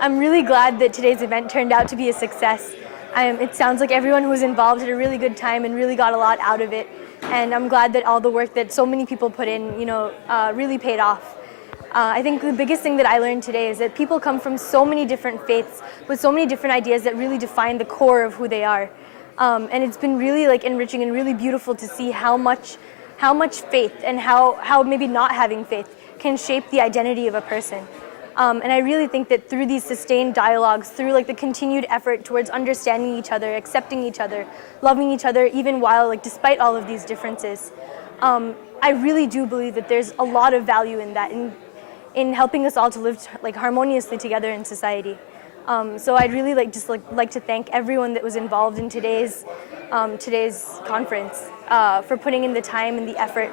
I'm really glad that today's event turned out to be a success. It sounds like everyone who was involved had a really good time and really got a lot out of it. And I'm glad that all the work that so many people put in, really paid off. I think the biggest thing that I learned today is that people come from so many different faiths with so many different ideas that really define the core of who they are. And it's been really enriching and really beautiful to see how much faith and how maybe not having faith can shape the identity of a person. And I really think that through these sustained dialogues, through the continued effort towards understanding each other, accepting each other, loving each other, even while despite all of these differences, I really do believe that there's a lot of value in that, in helping us all to live harmoniously together in society. So I'd really like to thank everyone that was involved in today's conference for putting in the time and the effort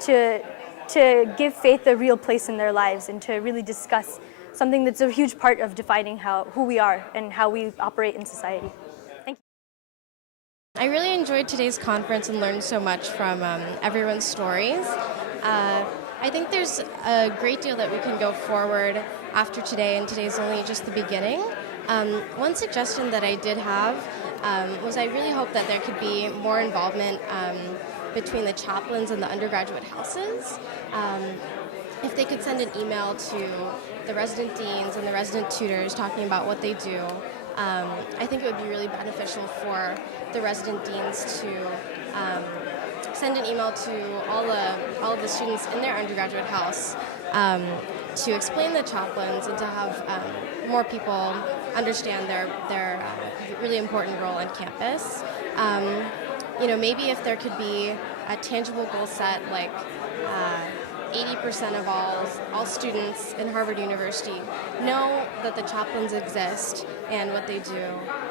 to give faith a real place in their lives and to really discuss something that's a huge part of defining who we are and how we operate in society. Thank you. I really enjoyed today's conference and learned so much from everyone's stories. I think there's a great deal that we can go forward after today, and today's only just the beginning. One suggestion that I did have was I really hope that there could be more involvement between the chaplains and the undergraduate houses. If they could send an email to the resident deans and the resident tutors talking about what they do, I think it would be really beneficial for the resident deans to send an email to all of the students in their undergraduate house to explain the chaplains and to have more people understand their really important role on campus. Maybe if there could be a tangible goal set, 80% of all students in Harvard University know that the chaplains exist and what they do.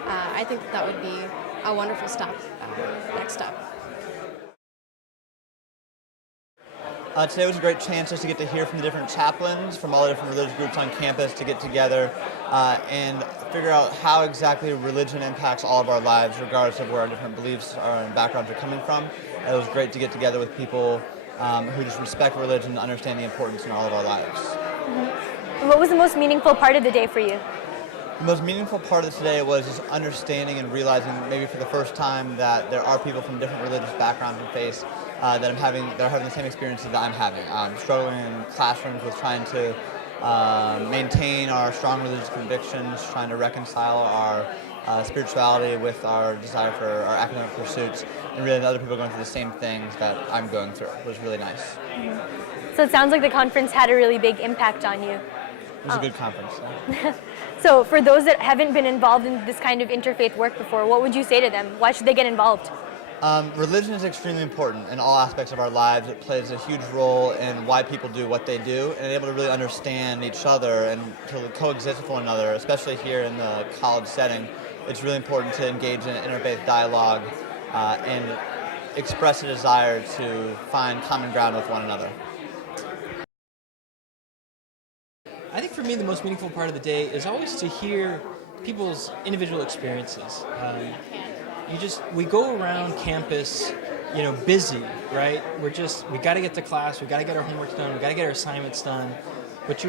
I think that would be a wonderful next step. Today was a great chance just to get to hear from the different chaplains from all the different religious groups on campus to get together and figure out how exactly religion impacts all of our lives, regardless of where our different beliefs and backgrounds are coming from. It was great to get together with people who just respect religion and understand the importance in all of our lives. Mm-hmm. What was the most meaningful part of the day for you? The most meaningful part of today was just understanding and realizing, maybe for the first time, that there are people from different religious backgrounds and faiths that are having the same experiences that I'm having. Struggling in classrooms with trying to maintain our strong religious convictions, trying to reconcile our spirituality with our desire for our academic pursuits, and really other people going through the same things that I'm going through. It was really nice. Mm-hmm. So it sounds like the conference had a really big impact on you. It was a good conference. Yeah. So for those that haven't been involved in this kind of interfaith work before, what would you say to them? Why should they get involved? Religion is extremely important in all aspects of our lives. It plays a huge role in why people do what they do, and able to really understand each other and to coexist with one another, especially here in the college setting. It's really important to engage in interfaith dialogue and express a desire to find common ground with one another. I think for me the most meaningful part of the day is always to hear people's individual experiences. We go around campus, busy, right? We got to get to class, we got to get our homework done, we got to get our assignments done. But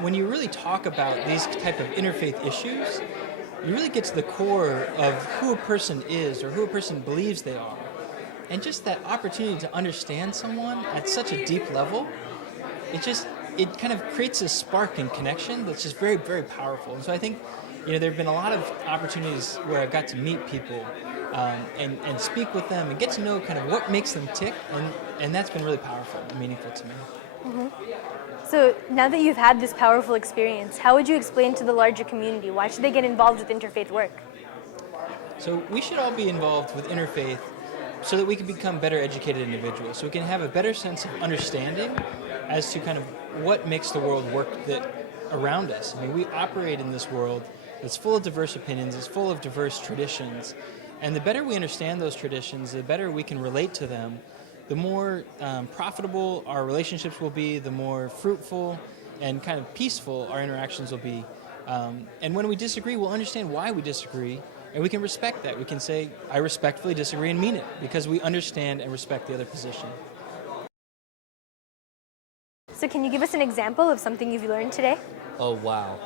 when you really talk about these type of interfaith issues, you really get to the core of who a person is or who a person believes they are. And just that opportunity to understand someone at such a deep level, it kind of creates a spark and connection that's just very, very powerful. And so I think, there have been a lot of opportunities where I got to meet people and speak with them and get to know kind of what makes them tick, and that's been really powerful and meaningful to me. Mm-hmm. So now that you've had this powerful experience, how would you explain to the larger community, why should they get involved with interfaith work? So we should all be involved with interfaith so that we can become better educated individuals, so we can have a better sense of understanding as to kind of what makes the world work around us. I mean, we operate in this world that's full of diverse opinions, it's full of diverse traditions, and the better we understand those traditions, the better we can relate to them, the more profitable our relationships will be, the more fruitful and kind of peaceful our interactions will be. And when we disagree, we'll understand why we disagree, and we can respect that. We can say, I respectfully disagree and mean it, because we understand and respect the other position. So can you give us an example of something you've learned today? Oh, wow.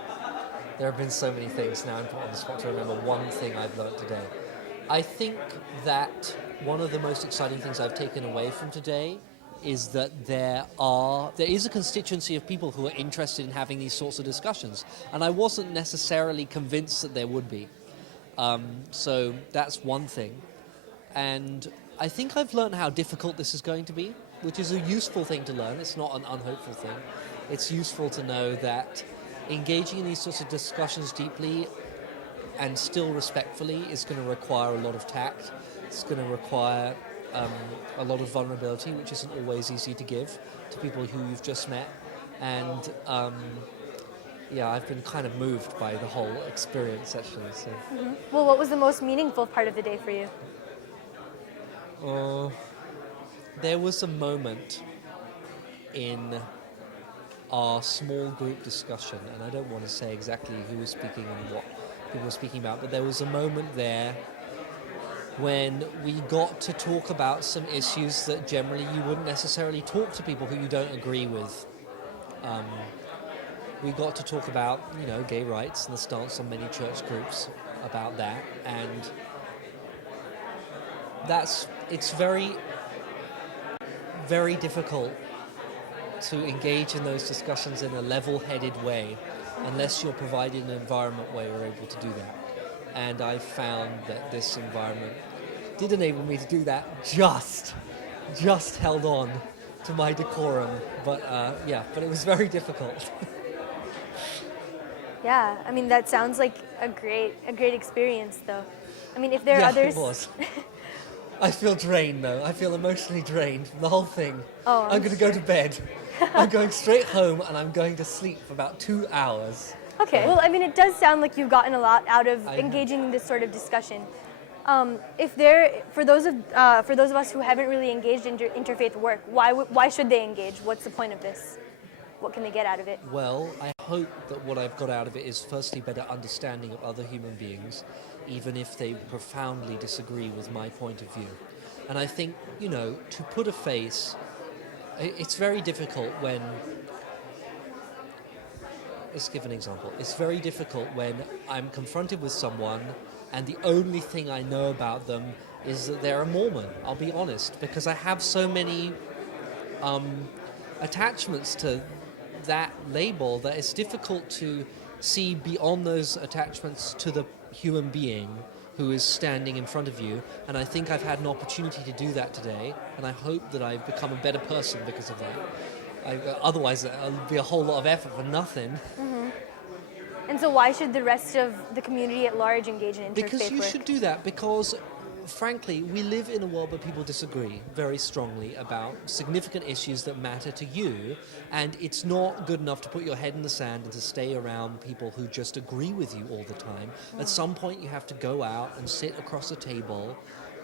There have been so many things. Now I'm put on the spot to remember one thing I've learned today. I think that one of the most exciting things I've taken away from today is that there is a constituency of people who are interested in having these sorts of discussions, and I wasn't necessarily convinced that there would be. So that's one thing. And I think I've learned how difficult this is going to be, which is a useful thing to learn. It's not an unhopeful thing. It's useful to know that engaging in these sorts of discussions deeply and still respectfully is going to require a lot of tact. It's going to require a lot of vulnerability, which isn't always easy to give to people who you've just met. And I've been kind of moved by the whole experience, actually. So. Mm-hmm. Well, what was the most meaningful part of the day for you? There was a moment in our small group discussion, and I don't want to say exactly who was speaking and what people were speaking about, but there was a moment there when we got to talk about some issues that generally you wouldn't necessarily talk to people who you don't agree with. We got to talk about, gay rights and the stance on many church groups about that, and it's very, very difficult to engage in those discussions in a level-headed way unless you're provided an environment where you're able to do that. And I found that this environment did enable me to do that, just held on to my decorum, but it was very difficult. Yeah, I mean, that sounds like a great experience, though. I mean, if there are others... it was. I feel drained, though. I feel emotionally drained from the whole thing. Oh, I'm going to go to bed. I'm going straight home, and I'm going to sleep for about 2 hours. Okay, well, I mean, it does sound like you've gotten a lot out of engaging in this sort of discussion. For those of us who haven't really engaged in interfaith work, why should they engage? What's the point of this? What can they get out of it? Well, I hope that what I've got out of it is firstly better understanding of other human beings, even if they profoundly disagree with my point of view. And I think, to put a face, it's very difficult when... Let's give an example. It's very difficult when I'm confronted with someone and the only thing I know about them is that they're a Mormon, I'll be honest, because I have so many attachments to that label that it's difficult to see beyond those attachments to the human being who is standing in front of you, and I think I've had an opportunity to do that today, and I hope that I've become a better person because of that. Otherwise, it'll be a whole lot of effort for nothing. Mm-hmm. And so why should the rest of the community at large engage in interfaith work? Because you should do that, because frankly, we live in a world where people disagree very strongly about significant issues that matter to you, and it's not good enough to put your head in the sand and to stay around people who just agree with you all the time. At some point, you have to go out and sit across a table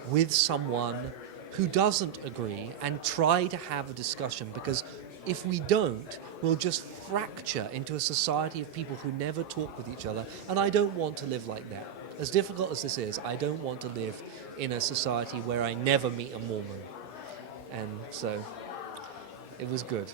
with someone who doesn't agree and try to have a discussion, because if we don't, we'll just fracture into a society of people who never talk with each other, and I don't want to live like that. As difficult as this is, I don't want to live in a society where I never meet a Mormon. And so, it was good.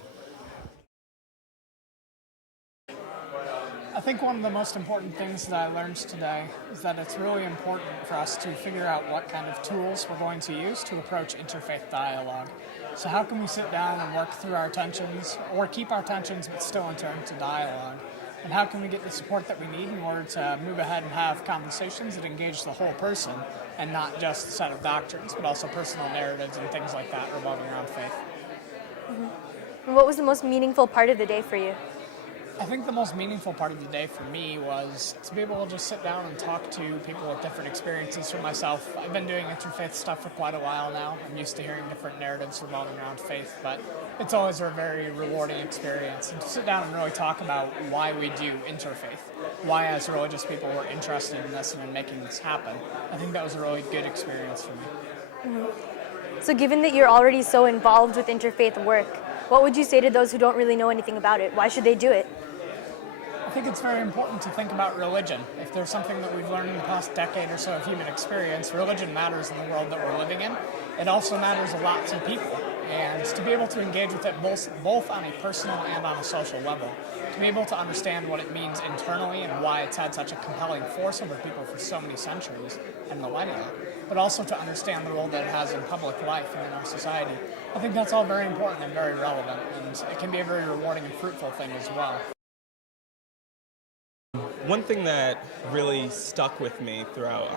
I think one of the most important things that I learned today is that it's really important for us to figure out what kind of tools we're going to use to approach interfaith dialogue. So how can we sit down and work through our tensions, or keep our tensions but still enter into dialogue? And how can we get the support that we need in order to move ahead and have conversations that engage the whole person and not just a set of doctrines, but also personal narratives and things like that revolving around faith. Mm-hmm. And what was the most meaningful part of the day for you? I think the most meaningful part of the day for me was to be able to just sit down and talk to people with different experiences for myself. I've been doing interfaith stuff for quite a while now. I'm used to hearing different narratives revolving around faith, but it's always a very rewarding experience. And to sit down and really talk about why we do interfaith, why as religious people we're interested in this and in making this happen, I think that was a really good experience for me. Mm-hmm. So given that you're already so involved with interfaith work, what would you say to those who don't really know anything about it? Why should they do it? I think it's very important to think about religion. If there's something that we've learned in the past decade or so of human experience, religion matters in the world that we're living in. It also matters a lot to people. and to be able to engage with it both on a personal and on a social level, to be able to understand what it means internally and why it's had such a compelling force over people for so many centuries and millennia, but also to understand the role that it has in public life and in our society. I think that's all very important and very relevant, and it can be a very rewarding and fruitful thing as well. One thing that really stuck with me throughout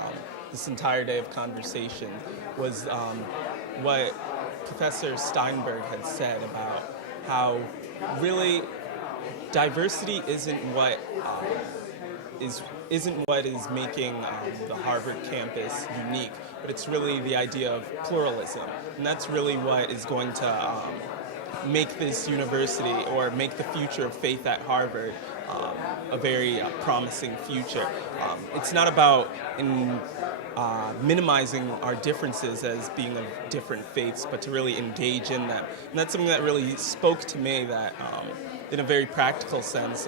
this entire day of conversation was what Professor Steinberg had said about how really diversity isn't what is making the Harvard campus unique, but it's really the idea of pluralism, and that's really what is going to make this university or make the future of faith at Harvard a very promising future. It's not about minimizing our differences as being of different faiths, but to really engage in them. And that's something that really spoke to me that in a very practical sense,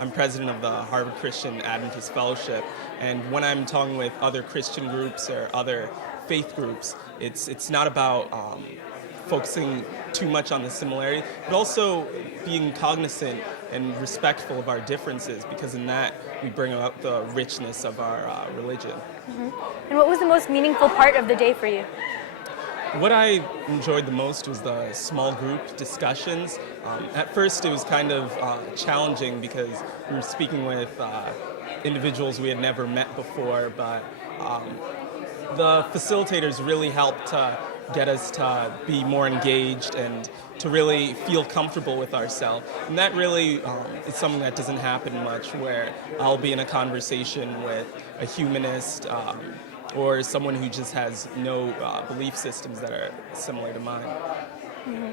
I'm president of the Harvard Christian Adventist Fellowship, and when I'm talking with other Christian groups or other faith groups, it's not about focusing too much on the similarity, but also being cognizant and respectful of our differences, because in that we bring out the richness of our religion. Mm-hmm. And what was the most meaningful part of the day for you? What I enjoyed the most was the small group discussions. At first it was kind of challenging because we were speaking with individuals we had never met before, but the facilitators really helped to get us to be more engaged and to really feel comfortable with ourselves. And that really is something that doesn't happen much, where I'll be in a conversation with a humanist or someone who just has no belief systems that are similar to mine. Mm-hmm.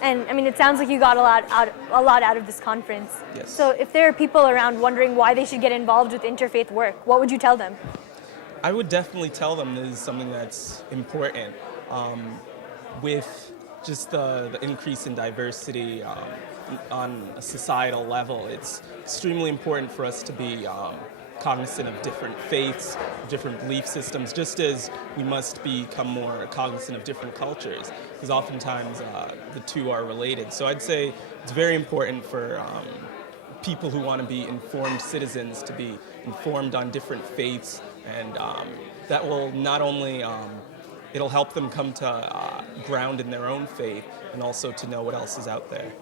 And I mean, it sounds like you got a lot out of this conference. Yes. So if there are people around wondering why they should get involved with interfaith work, what would you tell them? I would definitely tell them this is something that's important. With just the increase in diversity on a societal level, it's extremely important for us to be cognizant of different faiths, different belief systems, just as we must become more cognizant of different cultures, because oftentimes the two are related. So I'd say it's very important for people who want to be informed citizens to be informed on different faiths, and that will not only it'll help them come to ground in their own faith, and also to know what else is out there.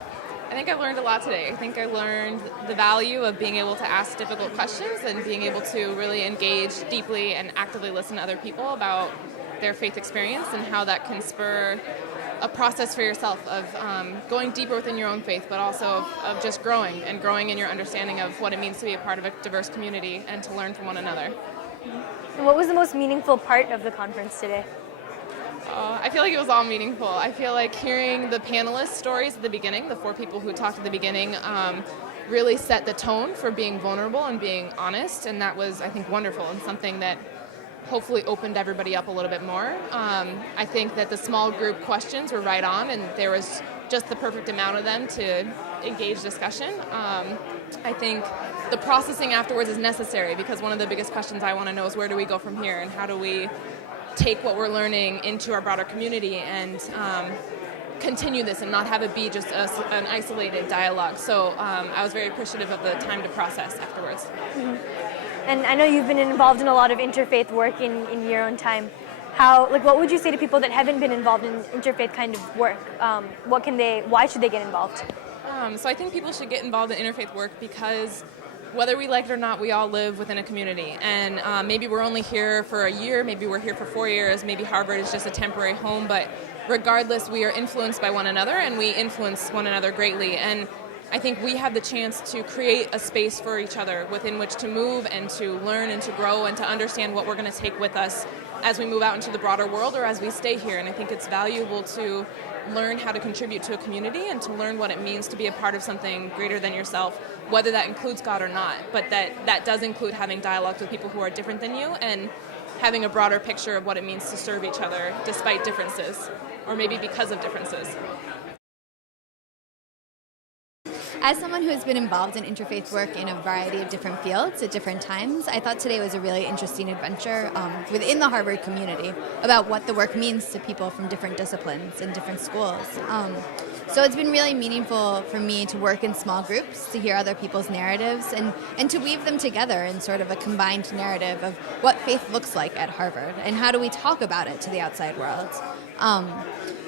I think I learned a lot today. I think I learned the value of being able to ask difficult questions and being able to really engage deeply and actively listen to other people about their faith experience, and how that can spur a process for yourself of going deeper within your own faith, but also of just growing in your understanding of what it means to be a part of a diverse community and to learn from one another. And what was the most meaningful part of the conference today? I feel like it was all meaningful. I feel like hearing the panelists' stories at the beginning, the 4 people who talked at the beginning, really set the tone for being vulnerable and being honest, and that was, I think, wonderful and something that hopefully opened everybody up a little bit more. I think that the small group questions were right on, and there was just the perfect amount of them to engage discussion. I think the processing afterwards is necessary, because one of the biggest questions I want to know is, where do we go from here, and how do we take what we're learning into our broader community and continue this and not have it be just an isolated dialogue. So I was very appreciative of the time to process afterwards. Mm-hmm. And I know you've been involved in a lot of interfaith work in your own time. What would you say to people that haven't been involved in interfaith kind of work? Why should they get involved? So I think people should get involved in interfaith work because whether we like it or not, we all live within a community. And maybe we're only here for a year, maybe we're here for 4 years, maybe Harvard is just a temporary home, but regardless, we are influenced by one another, and we influence one another greatly. And I think we have the chance to create a space for each other within which to move and to learn and to grow and to understand what we're going to take with us as we move out into the broader world or as we stay here. And I think it's valuable to learn how to contribute to a community and to learn what it means to be a part of something greater than yourself, whether that includes God or not, but that does include having dialogues with people who are different than you and having a broader picture of what it means to serve each other despite differences, or maybe because of differences. As someone who has been involved in interfaith work in a variety of different fields at different times, I thought today was a really interesting adventure within the Harvard community about what the work means to people from different disciplines and different schools. So it's been really meaningful for me to work in small groups, to hear other people's narratives, and to weave them together in sort of a combined narrative of what faith looks like at Harvard and how do we talk about it to the outside world.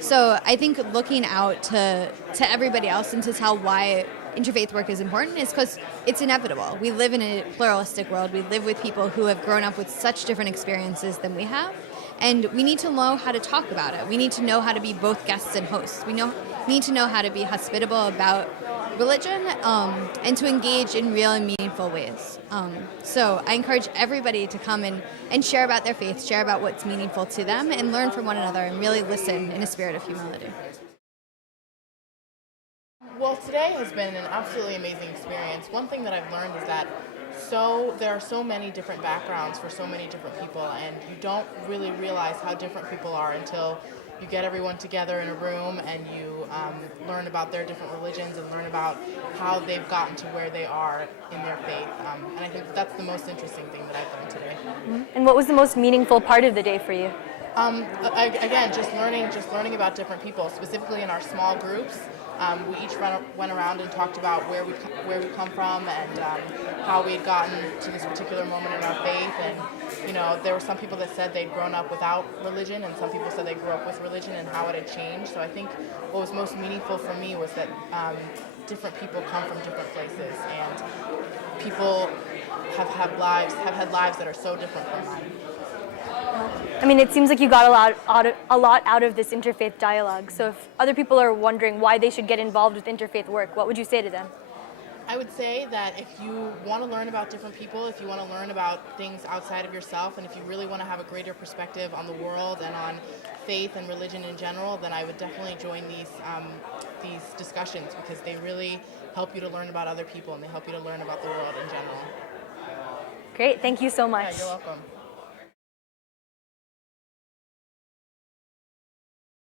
So I think looking out to everybody else and to tell why interfaith work is important is because it's inevitable. We live in a pluralistic world. We live with people who have grown up with such different experiences than we have, and we need to know how to talk about it. We need to know how to be both guests and hosts. We need to know how to be hospitable about religion and to engage in real and meaningful ways. So I encourage everybody to come and share about their faith, share about what's meaningful to them, and learn from one another and really listen in a spirit of humility. Well, today has been an absolutely amazing experience. One thing that I've learned is that there are so many different backgrounds for so many different people, and you don't really realize how different people are until you get everyone together in a room and you learn about their different religions and learn about how they've gotten to where they are in their faith. And I think that's the most interesting thing that I've learned today. Mm-hmm. And what was the most meaningful part of the day for you? Again, just learning about different people, specifically in our small groups. We each went around and talked about where we come from and how we had gotten to this particular moment in our faith. And there were some people that said they'd grown up without religion, and some people said they grew up with religion and how it had changed. So I think what was most meaningful for me was that different people come from different places, and people have had lives that are so different from mine. I mean, it seems like you got a lot out of this interfaith dialogue. So if other people are wondering why they should get involved with interfaith work, what would you say to them? I would say that if you want to learn about different people, if you want to learn about things outside of yourself, and if you really want to have a greater perspective on the world and on faith and religion in general, then I would definitely join these discussions, because they really help you to learn about other people and they help you to learn about the world in general. Great, thank you so much. Yeah, you're welcome.